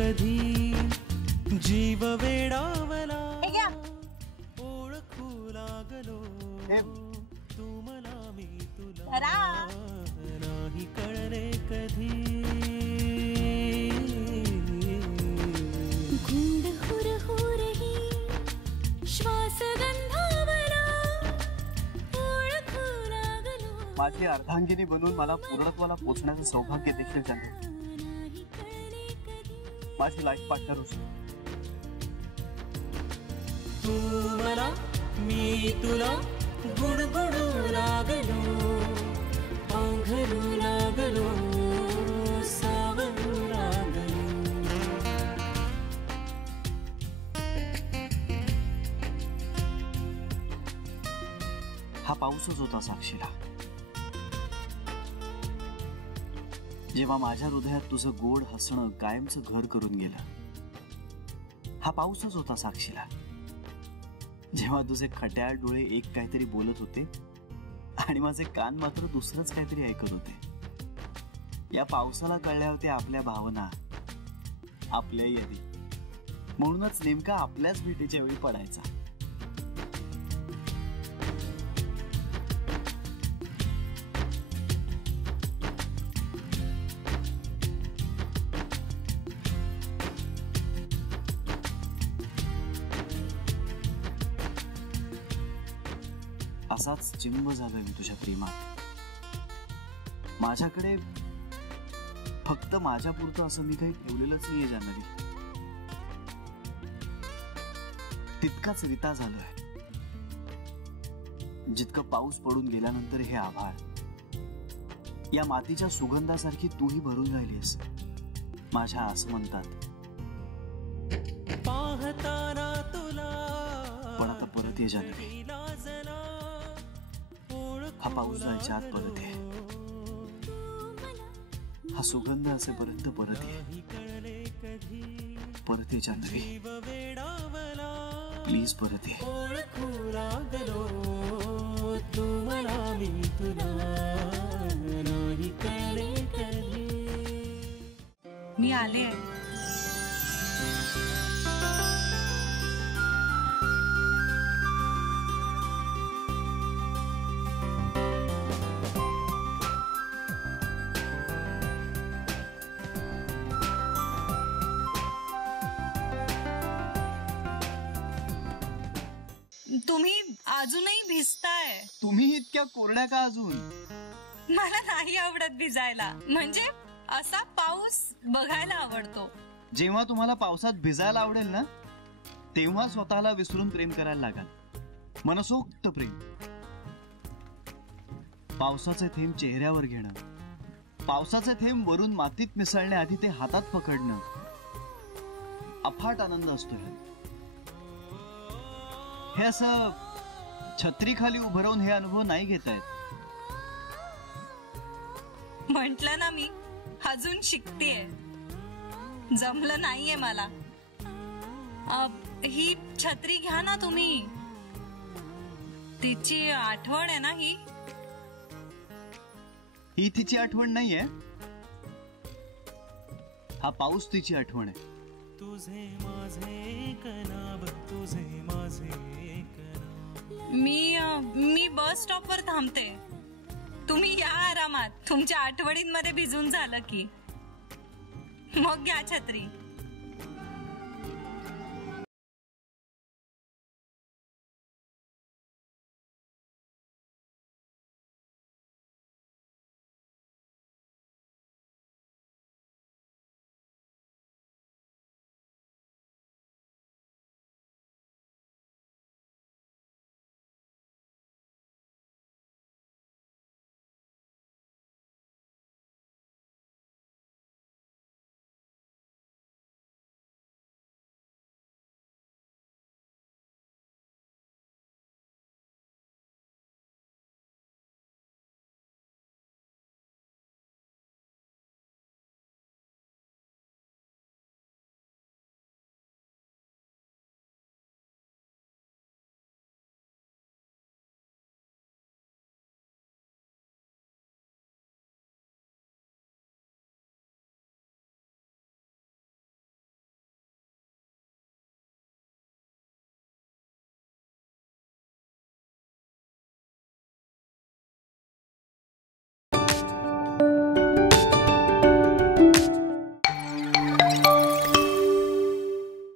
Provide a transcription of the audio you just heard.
कधी जीव वेडावला ओळखू लागलो तुम्हाला मी तुला नाही कळले कधी गुंड हुर हुरही श्वास गंधावला ओळखू लागलो माझी अर्धांगिनी बनून मला पूर्णत्वाला पोचण्याचं सौभाग्य देखील त्यांनी माझी लाईफ पार्टनर होती तू मला मी तुला गुणगुणू लागलो पांघरू लागलो सावरू लागलो हा पाऊसच होता साक्षीला जेव्हा माझ्या हृदयात तुझं गोड हसणं कायमचं घर करून गेलं हा पाऊसच होता साक्षीला जेव्हा तुझे खट्याळ डोळे एक काहीतरी बोलत होते आणि माझे कान मात्र दुसरंच काहीतरी ऐकत होते या पावसाला कळल्या होत्या आपल्या भावना आपल्या यादी म्हणूनच नेमका आपल्याच भेटीच्या वेळी पडायचा असाच चिंब झालोय मी तुझ्या प्रेमात माझ्याकडे फक्त माझ्या पुरतं असं मी काही ठेवलेलंच नाहीये जाणारी तितकाच रिता झालोय जितकं पाऊस पडून गेल्यानंतर हे आभाळ या मातीच्या सुगंधासारखी तूही भरून राहिलीस माझ्या आसमंतात पाहताना तुला पण आता परत ये जाणारी हा पाऊस जायच्या आत परत ये हा सुगंध असेपर्यंत परत ये जान्हवी प्लीज परत ये मी आले तुम्ही अजूनही भिजताय तुम्ही इतक्या कोरड्या का अजून मला नाही आवडत भिजायला म्हणजे असा पाऊस बघायला आवडतो जेव्हा तुम्हाला पावसात भिजायला आवडेल ना तेव्हा स्वतःला विसरून प्रेम करायला लागाल मनसोक्त प्रेम पावसाचे थेंब चेहऱ्यावर घेणं पावसाचे थेंब वरून मातीत मिसळण्याआधी ते हातात पकडणं अफाट आनंद असतो हे असं छत्री खाली उभं राहून हे अनुभव नाही घेतायत म्हंटल ना मी अजून शिकतेय जमलं नाहीये मला ही छत्री घ्या ना तुम्ही तिची आठवण आहे ना ही तिची आठवण नाहीये हा पाऊस तिची आठवण आहे तुझे माझे कनाब तुझे माझे मी बस स्टॉपवर थांबते तुम्ही या आरामात तुमच्या आठवणींमध्ये भिजून झालं की मग घ्या छत्री